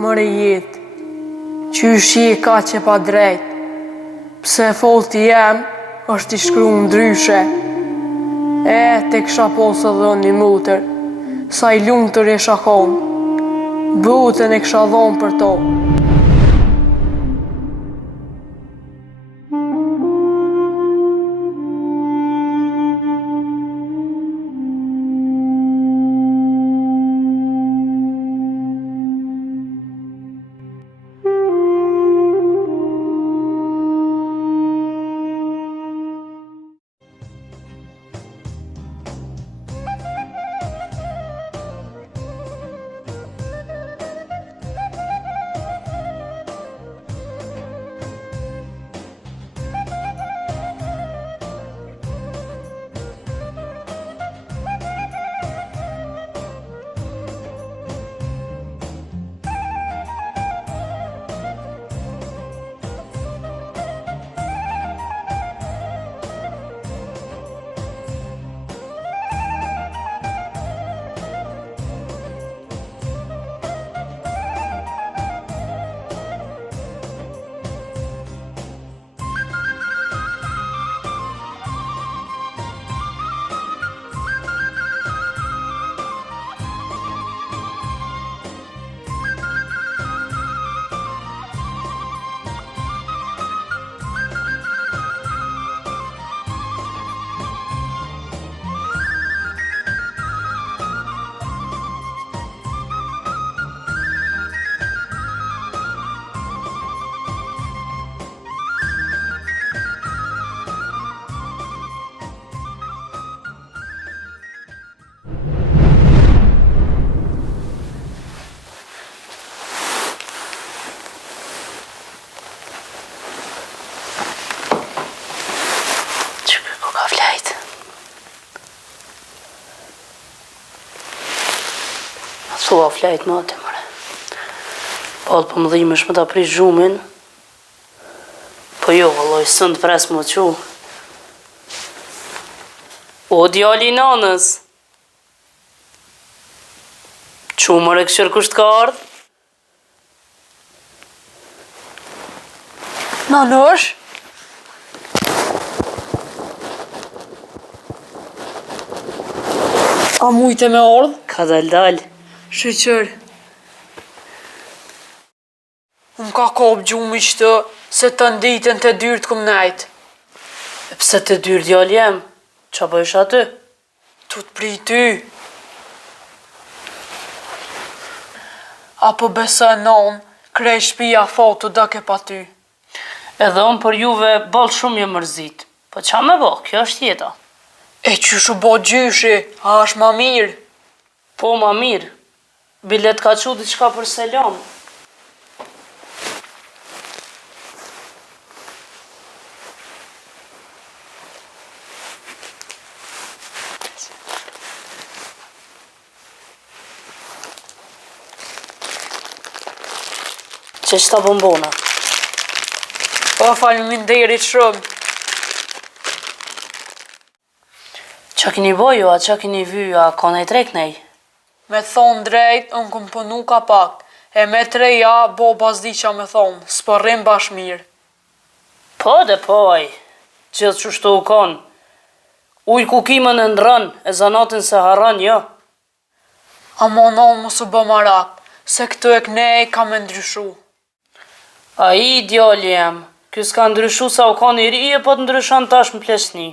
mëre jetë, qysh je ka që pa drejt, pse folti jem është i shkru ndryshe. Te kësha posë dhe një mutër, sa i lumë të resha konë, butën e kësha dhonë për to. Thua flajt nate, mëre. Palë për më dhimë është më të aprish zhumin. Po jo, vëlloj, sënë të pres më që. O, djali i nanës. Që mëre këshër kusht ka ardhë? Nanësh? A mujte me ardhë? Ka dal. Shqyqër, unë ka kopë gjumë i qëtë, se të nditën të dyrë të këmë najtë. E pse të dyrë djali jem? Qa bëjsh aty? Tu të pri ty. Apo besë non, krej shpia fotu da ke pa ty. Edhe unë për juve balë shumë je mërzit. Po qa me bo, kjo është jeta. E qyshu bo gjyshi, a është ma mirë? Po ma mirë. Bilet ka qu diçka për selam. Që shta bombona? O, faleminderit shumë. Qa kini boju, a qa kini vyju, a ka nej trek nej? Me thonë drejt, unë këm punu ka pak, e me treja bo bazdi qa me thonë, s'përrim bash mirë. Po dhe poj, gjithë që shtu u konë. Uj ku kimën e ndrën, e zanatin se haran, jo. A monon mos u bë marak, se këtu e knej ka me ndryshu. A i djali jem, kjo s'ka ndryshu sa u konë i ri, e po të ndryshan tash më plesni.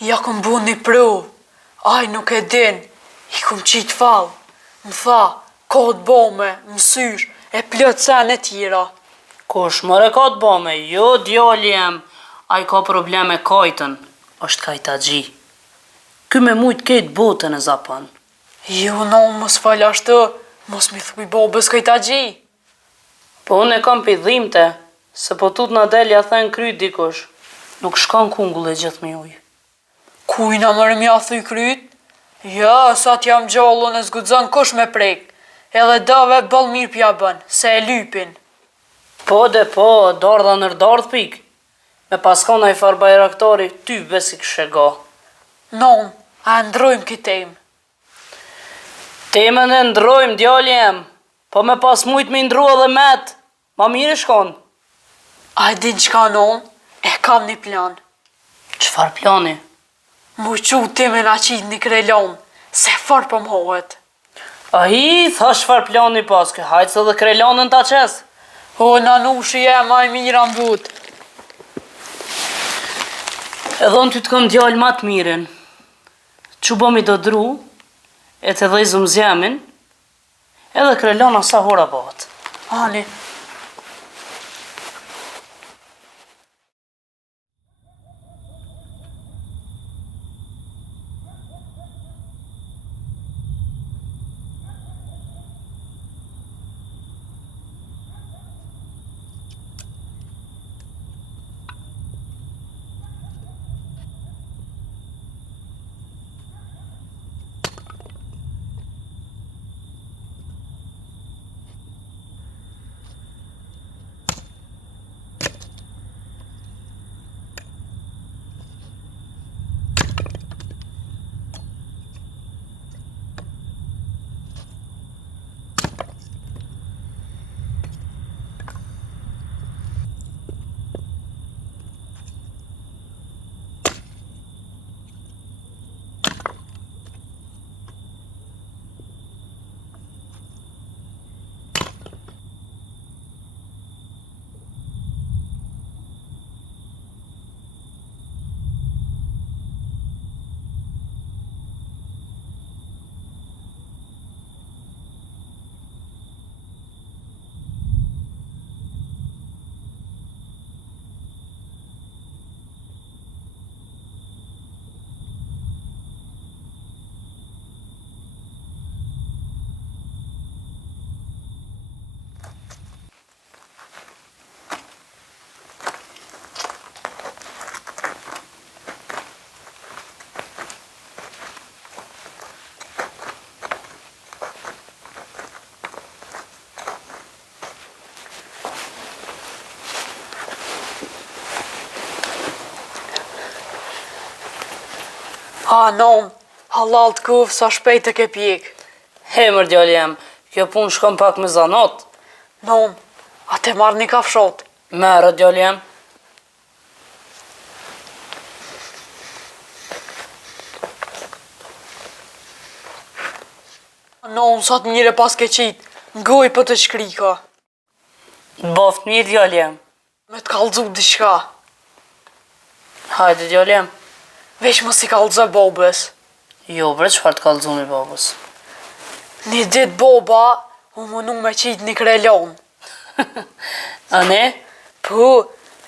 Ja këm bu një pru, aj nuk e din, i këm qitë falë, më tha, kohët bome, mësysh, e plët sen e tjera. Kosh mëre ka të bome, jo djali jem, a i ka probleme kajtën, është kajta gji. Ky me mujt kejt botën e zapan. Jo, non, mos falashtë, mos mi thuj bobës kajta gji. Po unë e kam pidhimte, se po tut na delja thën kryt dikush, nuk shkon kungull e gjithë me ujë. Kujna mërë mja thuj kryt? Ja, sa t'jam gjallën e zgudzon kush me prek, edhe dave bëll mirë pja bën, se e lypin. Po dhe po, dardha nër dardh pik. Me paskona i farbajraktori, ty besi këshe ga. Non, a ndrojmë këtë temë. Temën e ndrojmë, djali jem. Po me pas mujt me ndru edhe met, ma mirë shkon. A e din qka non? E kam një plan. Qfar plani? Mu qu ti me na qit një krelon, se far po m'hohet. A hi, thash çfar plani paske, hajtë se dhe krelonën ta qes. O, nanushi e ma e mira mbut. Edhe unë ty të kom djallë ma të miren. Që bomi do dru, e të dhejzëm zjemin, edhe krelona sa hora bëhet. Ani. Ha, non, halal të kuf, sa shpejt e ke pjek. Hemër djallë jem, kjo pun shkon pak me zanot. Non, a te marrë një kafshot. Merë djallë jem. Non, sa të mire pas ke qit, ngoj për të shkrika. Boft mirë djallë jem. Me të kalzu diçka. Hajde djallë jem. Veç më si kalzë bobës. Jo bre, qëfar të kalzumi babës? Një dit boba, u mënu me qit një krelon. A ne? Po,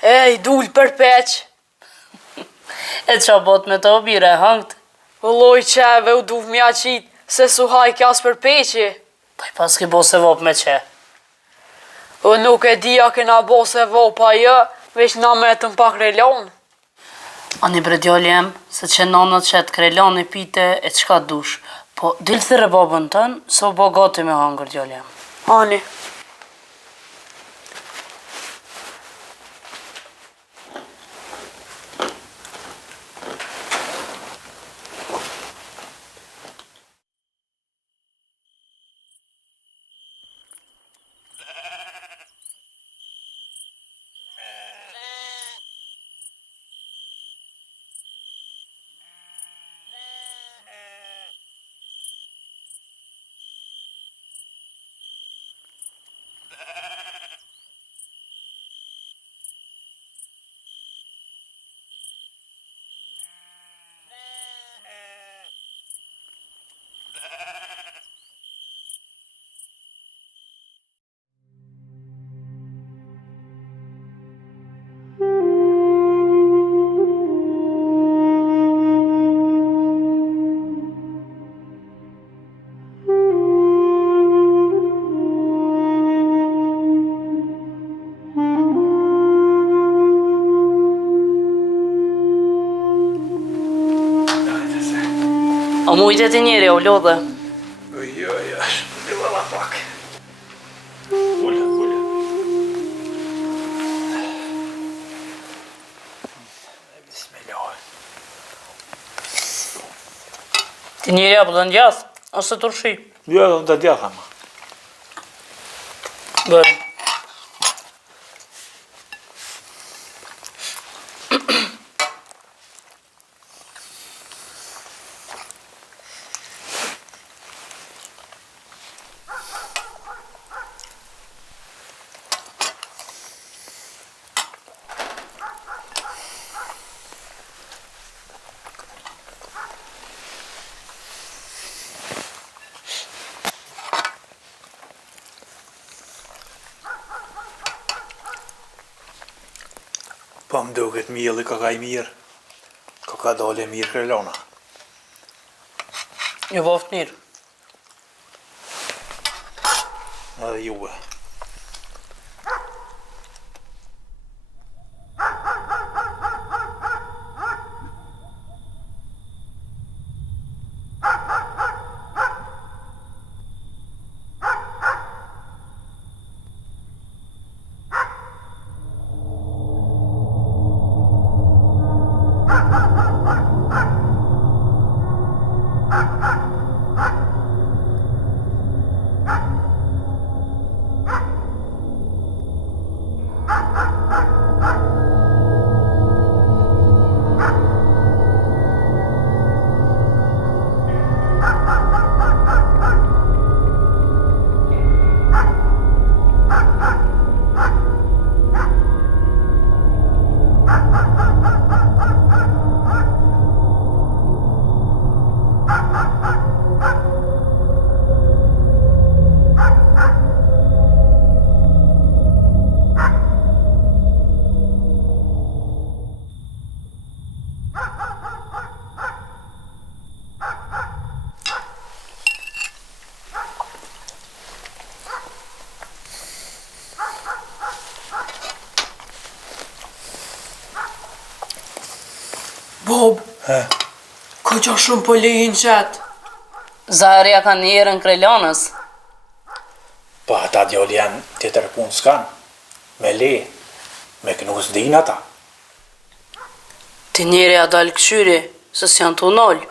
e i dul përpeq. E qa bot me të obire, hangt? O loj qeve u duv mja qit, se su haj kjas përpeqi. Pa i pas ki bo se vop me qe. O nuk e dia kena bo se vopa jë, veç na metëm pa krelon. Ani bre djallë jem, se që nanët qëtë krelani pite e qka dush. Po, dilë thire babën tënë, se o bo gati me hangër djallë jem. Ani. A mujtë e ti njeri, o lodhe. Jo, shpëllë la pak. Ulla. Bismillah. Ti njeri apë dhe ndjath, ose të rshi. Jo, dhe ndjath ama. Bërë. Po më duket mielli ka i mirë. Ka dole mirë krelona. Një boft mirë. Edhe juve. Bob, He? ka qa shumë po lejnë qatë. Zaharia ka njerën krelonës. Po ata djoli janë tjetër punë s'kan. Me le, me knus din ata. Ti njeri a dalë këshyri, se s'janë të nollë.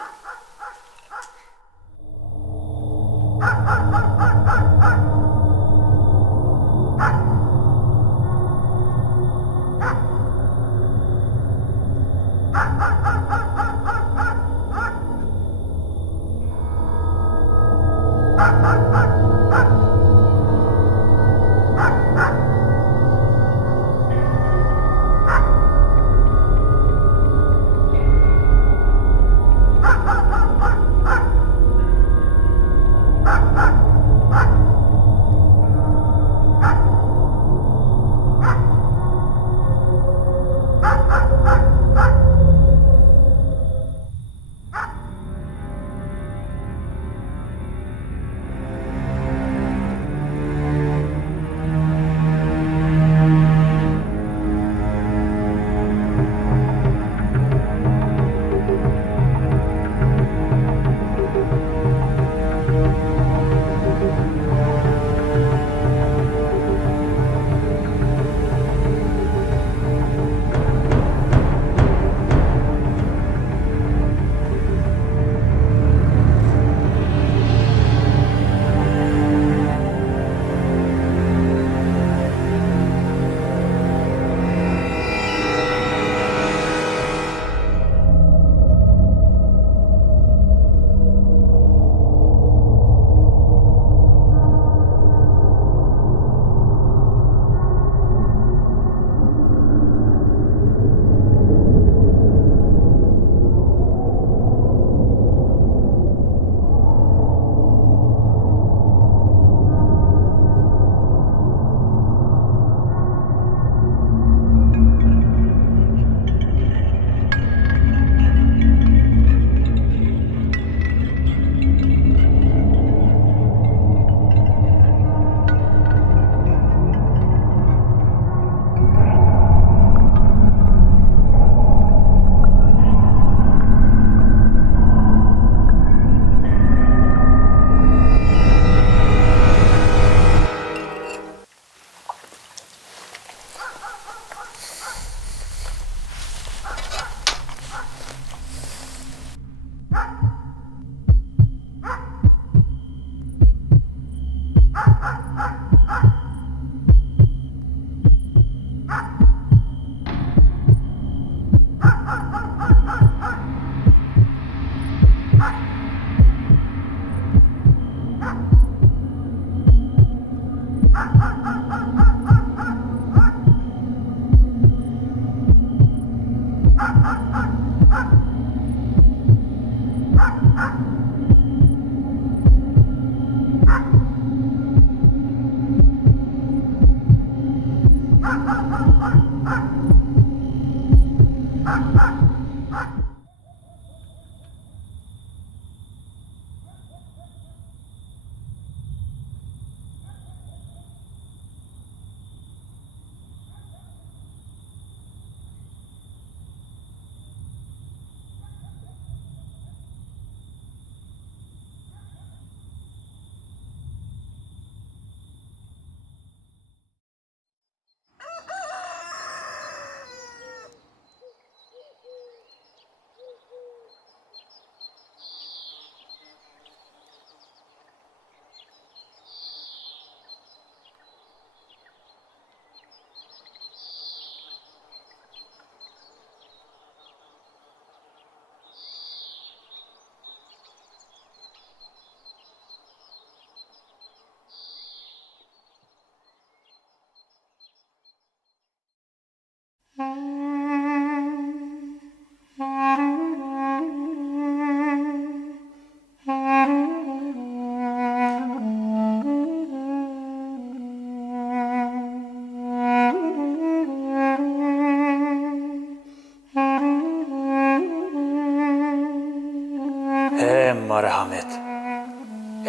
Marhamet,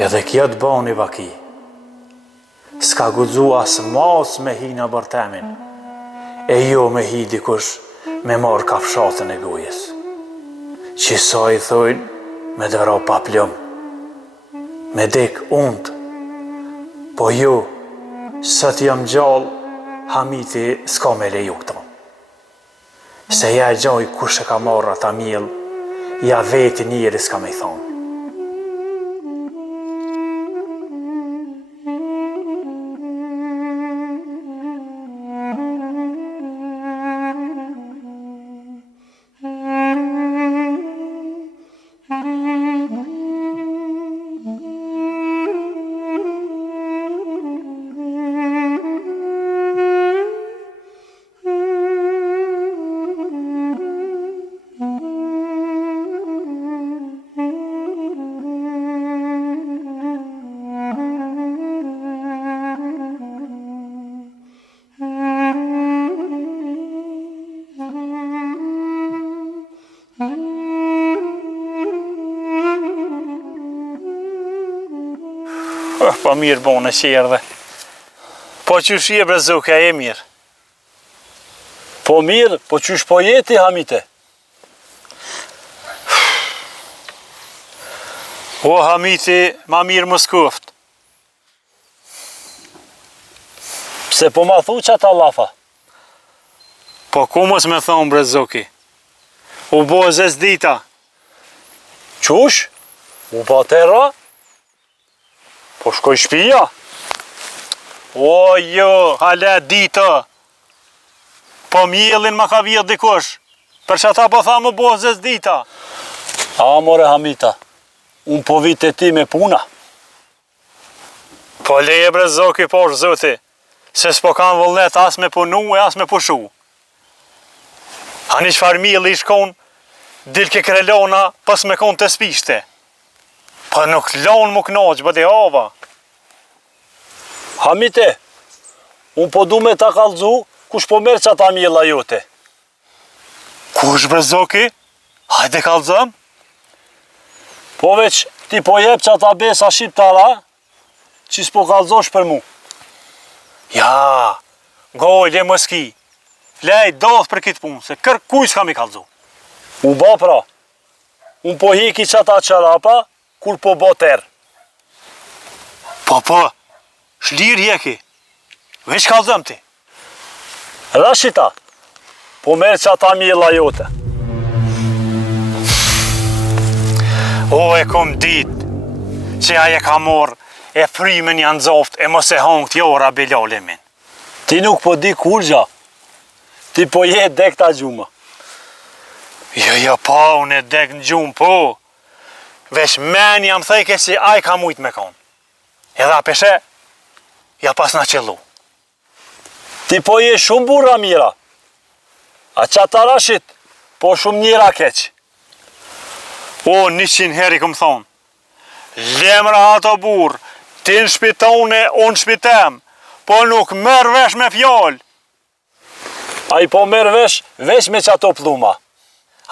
edhe kjo të boni vaki. S'ka guxu as mos me hi në bërtemin, e jo me hi dikush me marrë kafshatën e gojës. Që sa i thojnë me dëra pa plum, me dek unt, po jo, sot jam gjallë, Hamiti s'ka me leju këto. Se ja gjoj kush e ka marrë ata miell, ja veti njeri s'ka me i thonë. Pa mirë bonë që erdhe. Po qysh je bre zoka e mirë? Po mirë, po qysh po jeti Hamite? O Hamiti, ma mirë më skuft. Pse po ma thu që ata lafa? Po ku mos me thonë bre zoki? U bo zez dita. Qush? U ba terra? Po shkoj shpia? O jo, hala dita. Po mjellin ma ka vjet dikush. Për që ata po tha më bo zez dita. A more Hamita, unë po vit e ti me puna. Po leje bre zoki posh zoti, se s'po kanë vullnet as me punu e as me pushu. Ani qfar mjelli i shkon, dilke krelona pas me kon të spishte. Po nuk lanë mu knaq, bëti hava. Hamite, unë po du me ta kallzu, kush po merë që ata mjella jote. Kush bre zoki? Hajde kallzëm. Po veç ti po jep që ata besa shqiptara, që s'po kallzosh për mu. Ja, gojle mëski. Lej, doth për kitë punë, se kërë kuj s'kam i kallzu. U ba pra, unë po hiki që ata qarapa, kur po bo terë. Po, shlir jeki. Veç kallzëm ti. Rashita, po merë që ata mjella jote. O, e kom dit, që aje ka morë, e frimen janë zoft, e mos e hongët jora Bilalimin. Ti nuk po di kur gja, Ti po je dek ta gjuma. Jo, po, unë e dek në gjumë, po. Vesh men jam thejke si aj ka mujt me konë. Edha peshe, ja pas na qellu. Ti po je shumë burra mira. A qatarashit, po shumë njëra keq. O, 100 heri këm thonë. Lemra ato burë, ti në shpitone, unë shpitem, po nuk mërë vesh me fjallë. A i po merë vesh me qato pluma.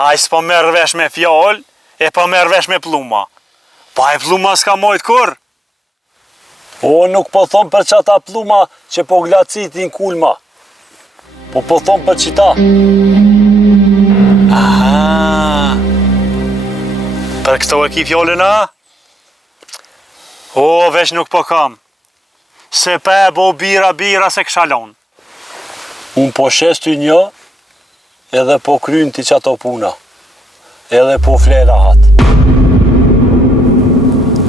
A i s'po merë vesh me fjallë, e po merë vesh me pluma. Pa e pluma s'ka mojt kur. O, nuk po thonë për qata pluma që po glacitin kulma. Po thonë për qita. Aha. Për këto e ki fjallën, a? O, vesh nuk po kam. Se pe bo bira se këshalon. Unë po shes ty një, edhe po kryn ti qato puna. Edhe po flera hat.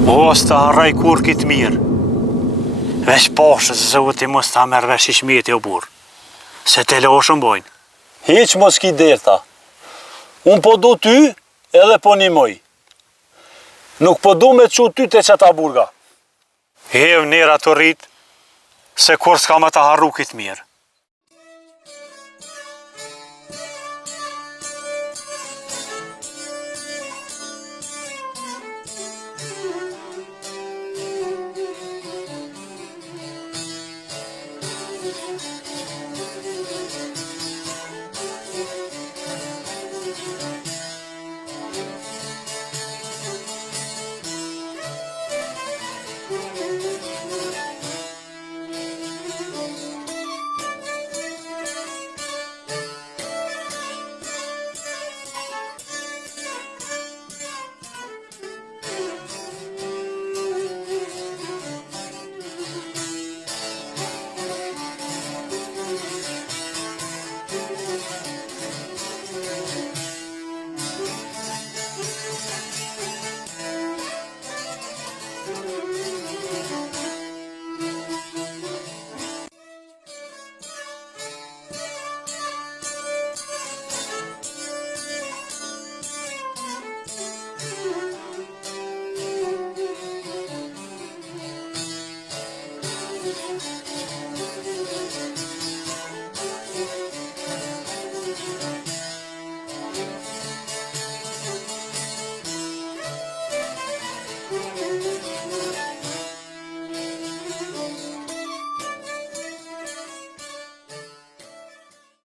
O, s'ta harraj kur kitë mirë. Vesh poshës zoti mos ta merë vesh i shmiti o burë. Se te loshën bojnë. Hiq mos ki derta. Unë po du ty, edhe po nimoj. Nuk po du me qu ty te qata burga. Hev nera të rritë, se kur s'ka me ta harru kitë mirë.